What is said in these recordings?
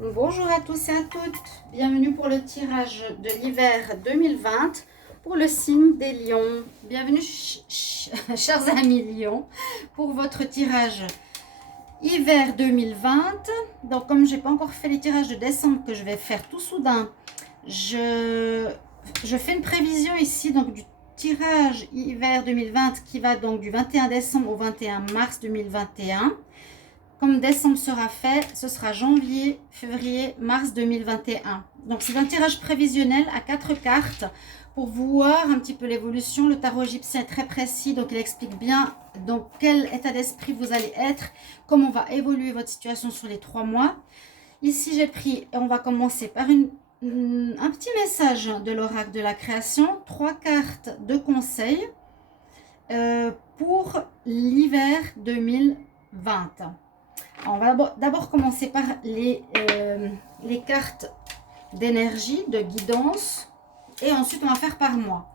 Bonjour à tous et à toutes, bienvenue pour le tirage de l'hiver 2020 pour le signe des lions. Bienvenue chers amis lions pour votre tirage hiver 2020. Donc comme j'ai pas encore fait les tirages de décembre que je vais faire tout soudain, je fais une prévision ici donc du tirage hiver 2020 qui va donc du 21 décembre au 21 mars 2021. Comme décembre sera fait, ce sera janvier, février, mars 2021. Donc c'est un tirage prévisionnel à 4 cartes pour voir un petit peu l'évolution. Le tarot égyptien est très précis, donc il explique bien dans quel état d'esprit vous allez être, comment va évoluer votre situation sur les 3 mois. Ici j'ai pris, et on va commencer par un petit message de l'oracle de la création, 3 cartes de conseils pour l'hiver 2020. On va d'abord commencer par les cartes d'énergie, de guidance. Et ensuite, on va faire par mois.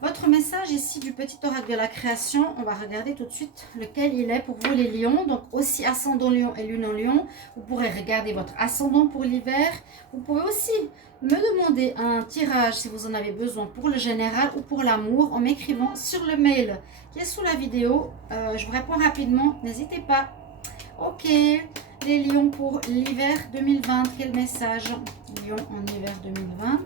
Votre message ici du petit oracle de la création, on va regarder tout de suite lequel il est pour vous les lions. Donc aussi ascendant lion et lune en lion. Vous pourrez regarder votre ascendant pour l'hiver. Vous pouvez aussi me demander un tirage si vous en avez besoin pour le général ou pour l'amour en m'écrivant sur le mail qui est sous la vidéo. Je vous réponds rapidement, n'hésitez pas. Ok, les lions pour l'hiver 2020, quel message? Lion en hiver 2020.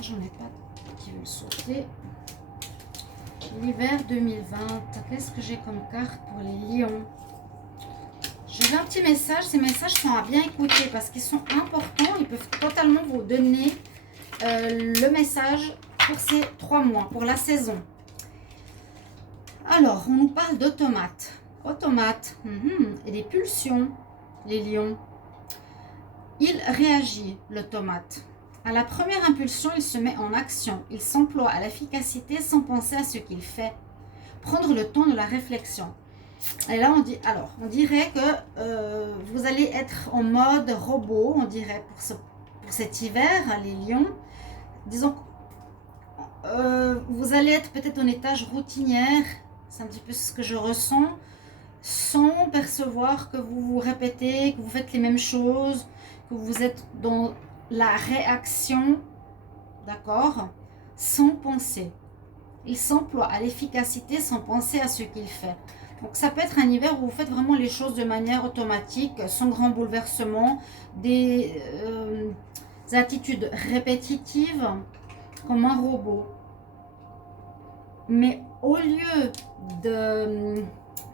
J'en ai pas qui veulent sauter. L'hiver 2020, qu'est-ce que j'ai comme carte pour les lions? J'ai un petit message, ces messages sont à bien écouter parce qu'ils sont importants, ils peuvent totalement vous donner le message pour ces 3 mois, pour la saison. Alors, on nous parle d'automates. Automates, et des pulsions, les lions. Il réagit, l'automate. À la première impulsion, il se met en action. Il s'emploie à l'efficacité sans penser à ce qu'il fait. Prendre le temps de la réflexion. Et là, on dirait que vous allez être en mode robot, on dirait, pour cet hiver, les lions. Disons vous allez être peut-être en étage routinière, c'est un petit peu ce que je ressens, sans percevoir que vous vous répétez, que vous faites les mêmes choses, que vous êtes dans la réaction, d'accord, sans penser. Il s'emploie à l'efficacité sans penser à ce qu'il fait. Donc ça peut être un hiver où vous faites vraiment les choses de manière automatique, sans grand bouleversement, des attitudes répétitives comme un robot. Mais au lieu de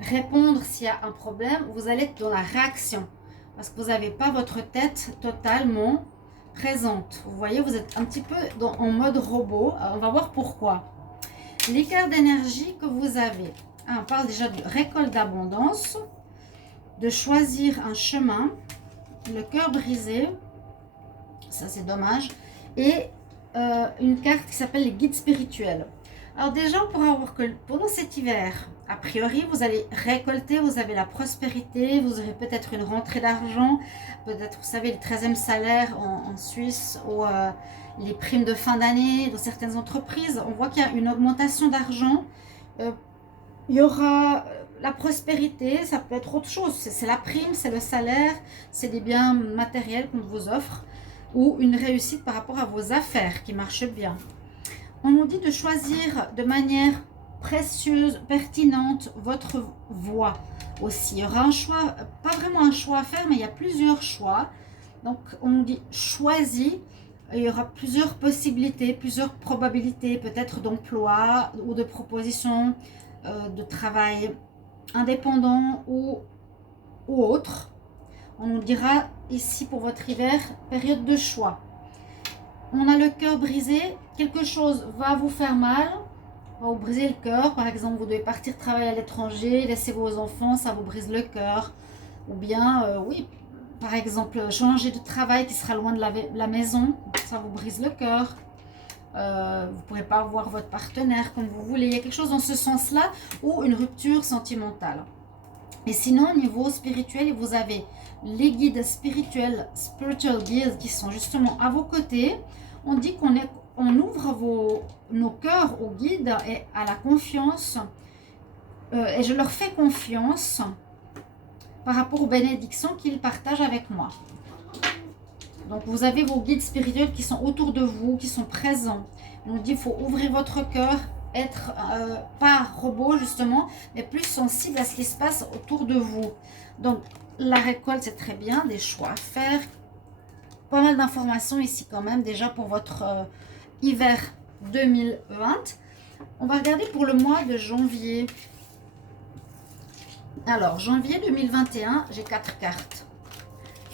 répondre s'il y a un problème, vous allez être dans la réaction. Parce que vous n'avez pas votre tête totalement présente. Vous voyez, vous êtes un petit peu en mode robot. Alors, on va voir pourquoi. Les cartes d'énergie que vous avez. On parle déjà de récolte d'abondance, de choisir un chemin, le cœur brisé, ça c'est dommage, et une carte qui s'appelle les guides spirituels. Alors déjà, on pourra voir que pendant cet hiver, a priori, vous allez récolter, vous avez la prospérité, vous aurez peut-être une rentrée d'argent, peut-être, vous savez, le 13e salaire en Suisse, ou les primes de fin d'année dans certaines entreprises. On voit qu'il y a une augmentation d'argent. Il y aura la prospérité, ça peut être autre chose. C'est la prime, c'est le salaire, c'est des biens matériels qu'on vous offre, ou une réussite par rapport à vos affaires qui marchent bien. On nous dit de choisir de manière précieuse, pertinente, votre voie aussi. Il y aura un choix, pas vraiment un choix à faire, mais il y a plusieurs choix. Donc, on nous dit choisis. Il y aura plusieurs possibilités, plusieurs probabilités, peut-être d'emploi ou de propositions de travail indépendant ou autre. On nous dira ici pour votre hiver, période de choix. On a le cœur brisé, quelque chose va vous faire mal, va vous briser le cœur. Par exemple, vous devez partir travailler à l'étranger, laisser vos enfants, ça vous brise le cœur. Ou bien, oui, par exemple, changer de travail qui sera loin de la maison, ça vous brise le cœur. Vous ne pourrez pas voir votre partenaire comme vous voulez. Il y a quelque chose dans ce sens-là ou une rupture sentimentale. Et sinon, au niveau spirituel, vous avez les guides spirituels, spiritual guides, qui sont justement à vos côtés. On dit qu'on est on ouvre nos cœurs aux guides et à la confiance. Et je leur fais confiance par rapport aux bénédictions qu'ils partagent avec moi. Donc, vous avez vos guides spirituels qui sont autour de vous, qui sont présents. On nous dit qu'il faut ouvrir votre cœur, être pas robot justement, mais plus sensible à ce qui se passe autour de vous. Donc, la récolte, c'est très bien, des choix à faire. Pas mal d'informations ici quand même, déjà pour votre hiver 2020. On va regarder pour le mois de janvier. Alors, janvier 2021, j'ai 4 cartes.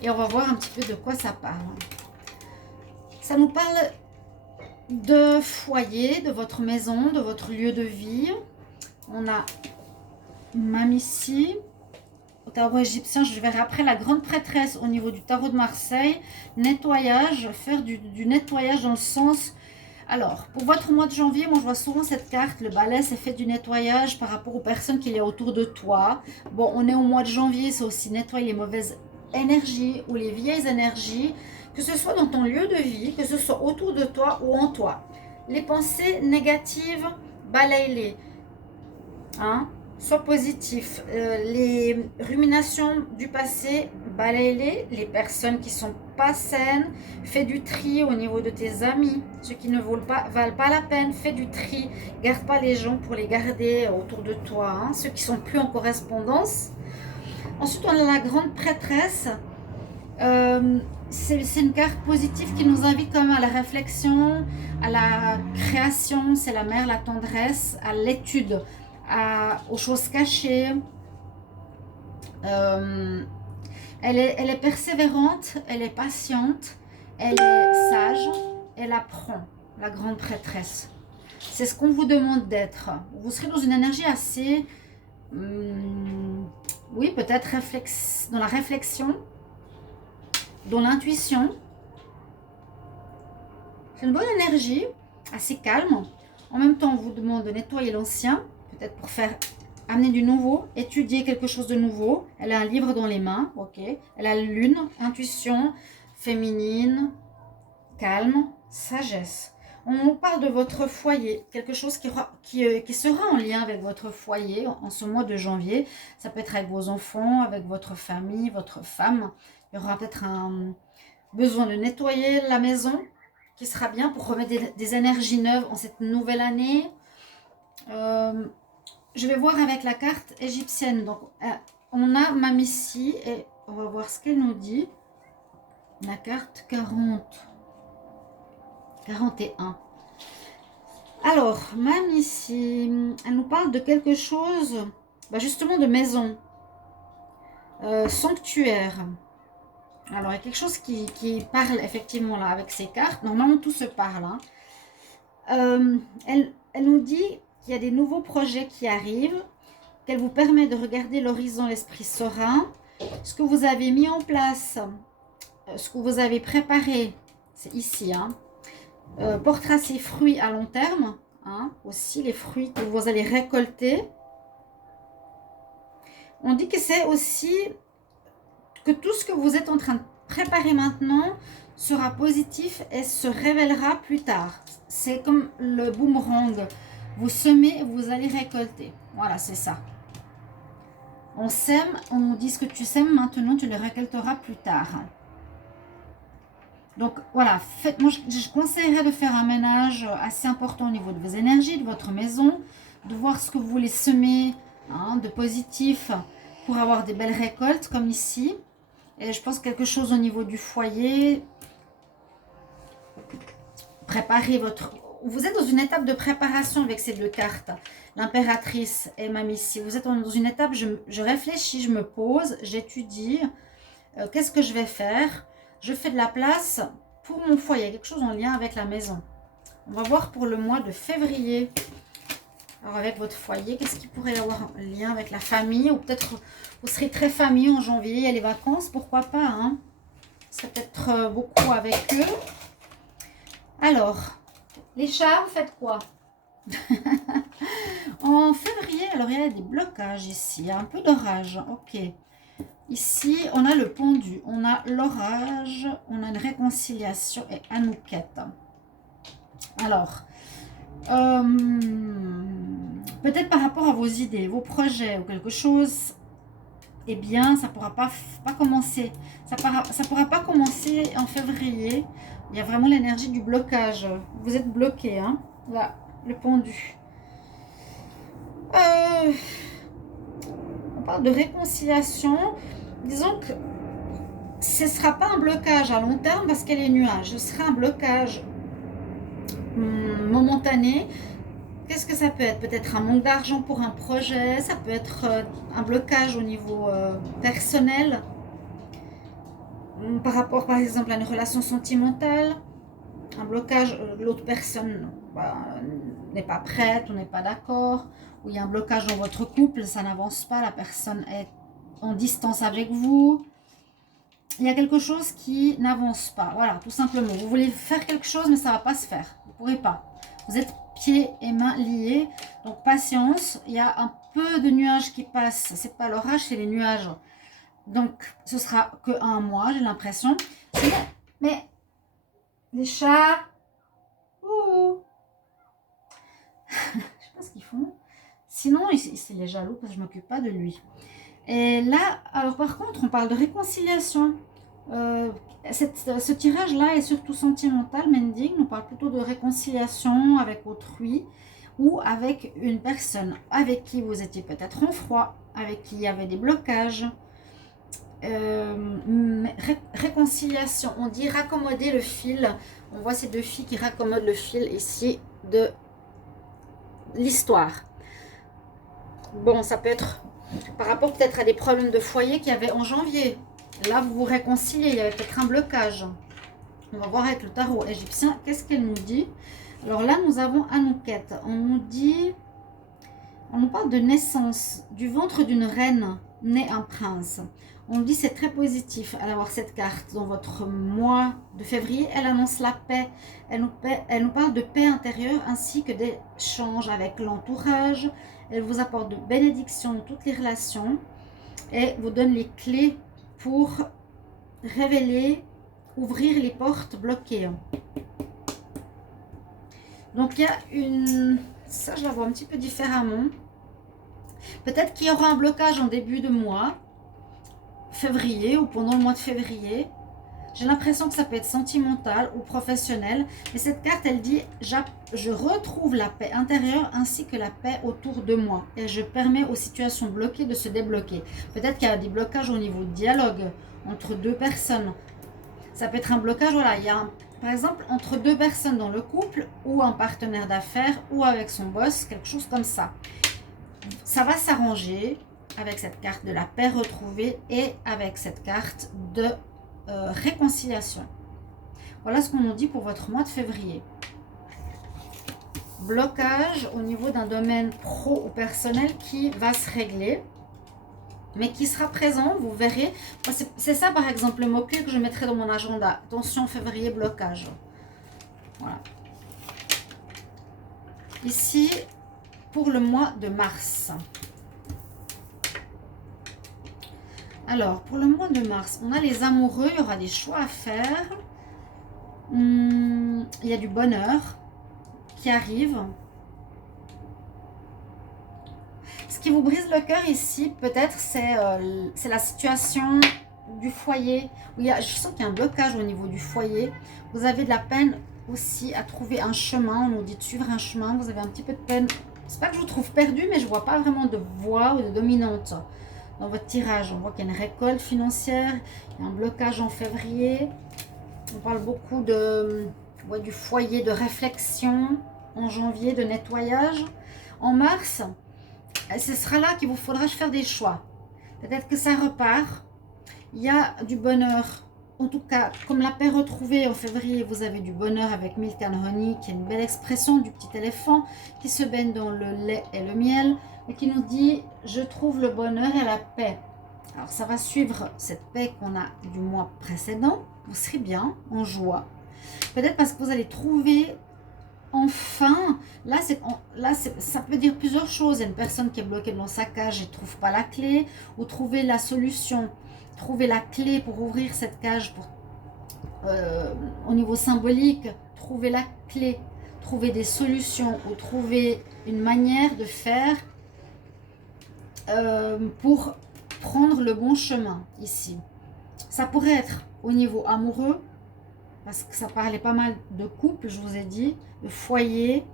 Et on va voir un petit peu de quoi ça parle. Ça nous parle de foyer, de votre maison, de votre lieu de vie. On a Mame ici. Au tarot égyptien, je verrai après la grande prêtresse au niveau du tarot de Marseille. Nettoyage, faire du nettoyage dans le sens... Alors, pour votre mois de janvier, moi je vois souvent cette carte, le balai, c'est fait du nettoyage par rapport aux personnes qu'il y a autour de toi. Bon, on est au mois de janvier, c'est aussi nettoyer les mauvaises énergies ou les vieilles énergies, que ce soit dans ton lieu de vie, que ce soit autour de toi ou en toi. Les pensées négatives, balaye-les. Hein? Sois positif. Les ruminations du passé, balaye-les. Les personnes qui sont pas saines, fais du tri au niveau de tes amis. Ceux qui ne valent pas la peine, fais du tri. Garde pas les gens pour les garder autour de toi. Hein? Ceux qui sont plus en correspondance. Ensuite, on a la grande prêtresse. C'est une carte positive qui nous invite quand même à la réflexion, à la création. C'est la mère, la tendresse, à l'étude, aux choses cachées. Elle est persévérante, elle est patiente, elle est sage, elle apprend, la grande prêtresse. C'est ce qu'on vous demande d'être. Vous serez dans une énergie assez, oui, peut-être dans la réflexion, dans l'intuition. C'est une bonne énergie, assez calme. En même temps, on vous demande de nettoyer l'ancien, peut-être pour amener du nouveau, étudier quelque chose de nouveau. Elle a un livre dans les mains, ok. Elle a la lune, intuition, féminine, calme, sagesse. On nous parle de votre foyer, quelque chose qui sera en lien avec votre foyer en ce mois de janvier. Ça peut être avec vos enfants, avec votre famille, votre femme. Il y aura peut-être un besoin de nettoyer la maison, qui sera bien pour remettre des énergies neuves en cette nouvelle année. Je vais voir avec la carte égyptienne. Donc, on a Mame ici et on va voir ce qu'elle nous dit. La carte 41. Alors, Mame ici, elle nous parle de quelque chose, justement de maison, sanctuaire. Alors, il y a quelque chose qui parle effectivement là avec ces cartes. Normalement, tout se parle. Hein. Elle nous dit qu'il y a des nouveaux projets qui arrivent, qu'elle vous permet de regarder l'horizon, l'esprit serein. Ce que vous avez mis en place, ce que vous avez préparé, c'est ici, hein, portera ses fruits à long terme. Hein, aussi, les fruits que vous allez récolter. On dit que c'est aussi que tout ce que vous êtes en train de préparer maintenant sera positif et se révélera plus tard. C'est comme le boomerang. Vous semez, vous allez récolter. Voilà, c'est ça. On sème, on nous dit ce que tu sèmes maintenant, tu le récolteras plus tard. Donc voilà, moi je conseillerais de faire un ménage assez important au niveau de vos énergies, de votre maison, de voir ce que vous voulez semer, hein, de positif pour avoir des belles récoltes comme ici. Et je pense quelque chose au niveau du foyer. Préparez votre... Vous êtes dans une étape de préparation avec ces deux cartes. L'impératrice et Mame ici. Vous êtes dans une étape, je réfléchis, je me pose, j'étudie. Qu'est-ce que je vais faire? Je fais de la place pour mon foyer. Quelque chose en lien avec la maison. On va voir pour le mois de février. Alors avec votre foyer, qu'est-ce qui pourrait y avoir un lien avec la famille? Ou peut-être vous serez très famille en janvier, il y a les vacances, pourquoi pas, hein? Ça peut être beaucoup avec eux. Alors, les chats, vous faites quoi? En février, alors il y a des blocages ici, il y a un peu d'orage, ok. Ici, on a le pendu, on a l'orage, on a une réconciliation et Anouquette. Alors, peut-être par rapport à vos idées, vos projets ou quelque chose, eh bien, ça ne pourra pas commencer. Ça pourra pas commencer en février. Il y a vraiment l'énergie du blocage. Vous êtes bloqué, hein. Là, le pendu. On parle de réconciliation. Disons que ce ne sera pas un blocage à long terme parce qu'elle est nuage. Ce sera un blocage momentané. Qu'est-ce que ça peut être? Peut-être un manque d'argent pour un projet. Ça peut être un blocage au niveau personnel. Par rapport, par exemple, à une relation sentimentale. Un blocage, l'autre personne n'est pas prête ou n'est pas d'accord. Ou il y a un blocage dans votre couple, ça n'avance pas. La personne est en distance avec vous. Il y a quelque chose qui n'avance pas. Voilà, tout simplement. Vous voulez faire quelque chose, mais ça ne va pas se faire. Vous ne pourrez pas. Vous êtes pieds et mains liés. Donc, patience. Il y a un peu de nuages qui passent. Ce n'est pas l'orage, c'est les nuages. Donc, ce sera que un mois, j'ai l'impression. Mais, les chats... Ouh. Je ne sais pas ce qu'ils font. Sinon, il est jaloux parce que je ne m'occupe pas de lui. Et là, alors par contre, on parle de réconciliation. Ce tirage-là est surtout sentimental, mending. On parle plutôt de réconciliation avec autrui ou avec une personne avec qui vous étiez peut-être en froid, avec qui il y avait des blocages. Réconciliation, on dit raccommoder le fil. On voit ces deux filles qui raccommodent le fil ici de l'histoire. Bon, ça peut être par rapport peut-être à des problèmes de foyer qu'il y avait en janvier. Là, vous vous réconciliez, il y avait peut-être un blocage. On va voir avec le tarot égyptien, qu'est-ce qu'elle nous dit. Alors là, nous avons Anouket. On nous dit, on nous parle de naissance, du ventre d'une reine, naît un prince. On nous dit c'est très positif d'avoir cette carte dans votre mois de février. Elle annonce la paix. Elle nous parle de paix intérieure ainsi que d'échanges avec l'entourage. Elle vous apporte de bénédictions dans toutes les relations et vous donne les clés pour révéler, ouvrir les portes bloquées. Donc il y a une... Ça, je la vois un petit peu différemment. Peut-être qu'il y aura un blocage en début de mois, février ou pendant le mois de février. J'ai l'impression que ça peut être sentimental ou professionnel. Mais cette carte, elle dit, je retrouve la paix intérieure ainsi que la paix autour de moi. Et je permets aux situations bloquées de se débloquer. Peut-être qu'il y a des blocages au niveau de dialogue entre deux personnes. Ça peut être un blocage, voilà, il y a par exemple entre deux personnes dans le couple ou un partenaire d'affaires ou avec son boss, quelque chose comme ça. Ça va s'arranger avec cette carte de la paix retrouvée et avec cette carte de réconciliation. Voilà ce qu'on nous dit pour votre mois de février. Blocage au niveau d'un domaine pro ou personnel qui va se régler, mais qui sera présent, vous verrez. C'est ça par exemple le mot-clé que je mettrai dans mon agenda. Attention, février, blocage. Voilà. Ici, pour le mois de mars. Alors, pour le mois de mars, on a les amoureux, il y aura des choix à faire. Il y a du bonheur qui arrive. Ce qui vous brise le cœur ici, peut-être, c'est la situation du foyer. Où je sens qu'il y a un blocage au niveau du foyer. Vous avez de la peine aussi à trouver un chemin. On nous dit de suivre un chemin. Vous avez un petit peu de peine. C'est pas que je vous trouve perdu, mais je ne vois pas vraiment de voix ou de dominante dans votre tirage. On voit qu'il y a une récolte financière. Il y a un blocage en février. On parle beaucoup du foyer de réflexion. En janvier, de nettoyage. En mars, ce sera là qu'il vous faudra faire des choix. Peut-être que ça repart. Il y a du bonheur. En tout cas, comme la paix retrouvée en février, vous avez du bonheur avec Milk and Honey, qui est une belle expression du petit éléphant qui se baigne dans le lait et le miel et qui nous dit « Je trouve le bonheur et la paix ». Alors, ça va suivre cette paix qu'on a du mois précédent. Vous serez bien, en joie. Peut-être parce que vous allez trouver... Enfin, là, ça peut dire plusieurs choses. Il y a une personne qui est bloquée dans sa cage et ne trouve pas la clé, ou trouver la solution, trouver la clé pour ouvrir cette cage au niveau symbolique, trouver la clé, trouver des solutions ou trouver une manière de faire pour prendre le bon chemin ici. Ça pourrait être au niveau amoureux, parce que ça parlait pas mal de couple, je vous ai dit, de foyer,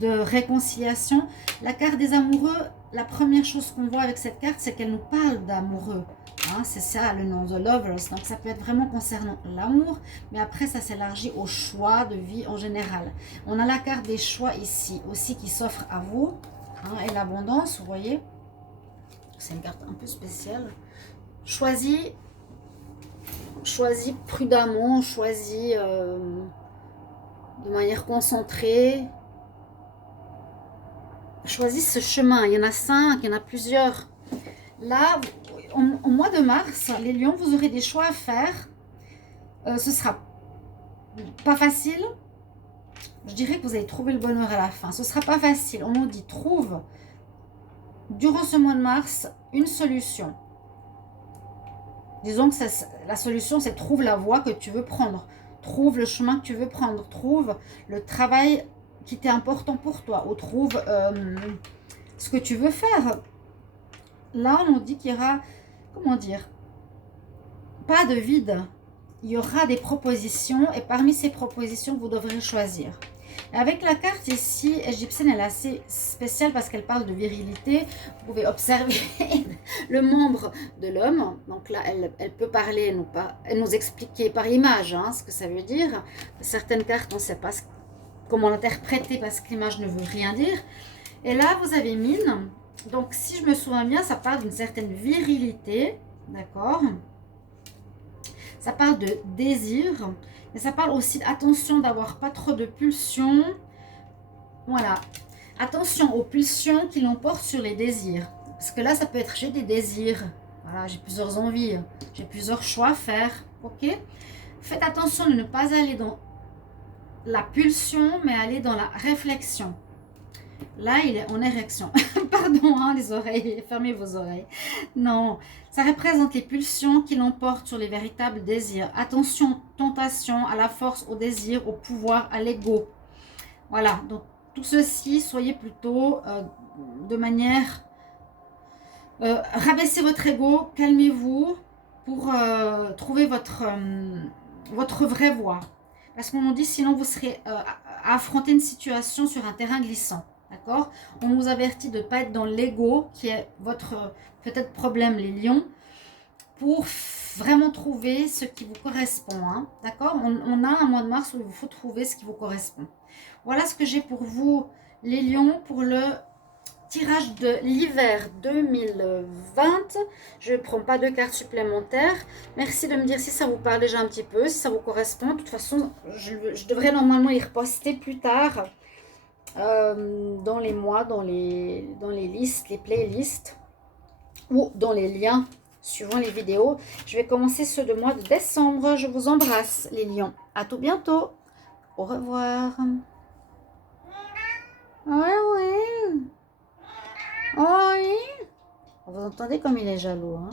de réconciliation. La carte des amoureux, la première chose qu'on voit avec cette carte, c'est qu'elle nous parle d'amoureux. Hein, c'est ça le nom, The Lovers. Donc ça peut être vraiment concernant l'amour, mais après ça s'élargit au choix de vie en général. On a la carte des choix ici aussi qui s'offre à vous, hein, et l'abondance, vous voyez. C'est une carte un peu spéciale. Choisis prudemment, choisis de manière concentrée. Choisis ce chemin. Il y en a 5, il y en a plusieurs. Là, au mois de mars, les lions, vous aurez des choix à faire. Ce sera pas facile. Je dirais que vous allez trouver le bonheur à la fin. Ce sera pas facile. On nous dit, trouve, durant ce mois de mars, une solution. Disons que la solution, c'est trouve la voie que tu veux prendre. Trouve le chemin que tu veux prendre. Trouve le travail qui t'est important pour toi. Ou trouve ce que tu veux faire. Là, on dit qu'il y aura, comment dire, pas de vide. Il y aura des propositions et parmi ces propositions, vous devrez choisir. Et avec la carte ici, égyptienne, elle est assez spéciale parce qu'elle parle de virilité. Vous pouvez observer le membre de l'homme. Donc là, elle peut parler, nous expliquer par image hein, ce que ça veut dire. Certaines cartes, on ne sait pas comment l'interpréter parce que l'image ne veut rien dire. Et là, vous avez mine. Donc, si je me souviens bien, ça parle d'une certaine virilité. D'accord ? Ça parle de désir. Mais ça parle aussi d'attention d'avoir pas trop de pulsions. Voilà. Attention aux pulsions qui l'emportent sur les désirs. Parce que là, ça peut être j'ai des désirs. Voilà, j'ai plusieurs envies. J'ai plusieurs choix à faire. Ok ? Faites attention de ne pas aller dans la pulsion, mais aller dans la réflexion. Là, il est en érection. Pardon, hein, les oreilles. Fermez vos oreilles. Non, ça représente les pulsions qui l'emportent sur les véritables désirs. Attention, tentation, à la force, au désir, au pouvoir, à l'ego. Voilà, donc tout ceci, soyez plutôt de manière... rabaissez votre ego, calmez-vous pour trouver votre vraie voie. Parce qu'on nous dit, sinon vous serez à affronter une situation sur un terrain glissant. D'accord? On vous avertit de ne pas être dans l'ego, qui est votre peut-être problème, les lions, pour vraiment trouver ce qui vous correspond. Hein? D'accord? On a un mois de mars où il vous faut trouver ce qui vous correspond. Voilà ce que j'ai pour vous, les lions, pour le tirage de l'hiver 2020. Je ne prends pas de cartes supplémentaires. Merci de me dire si ça vous parle déjà un petit peu, si ça vous correspond. De toute façon, je devrais normalement y reposter plus tard. Dans les mois, dans les listes, les playlists ou dans les liens suivant les vidéos. Je vais commencer ceux de mois de décembre. Je vous embrasse les lions. À tout bientôt. Au revoir. Oui. Vous entendez comme il est jaloux. Hein?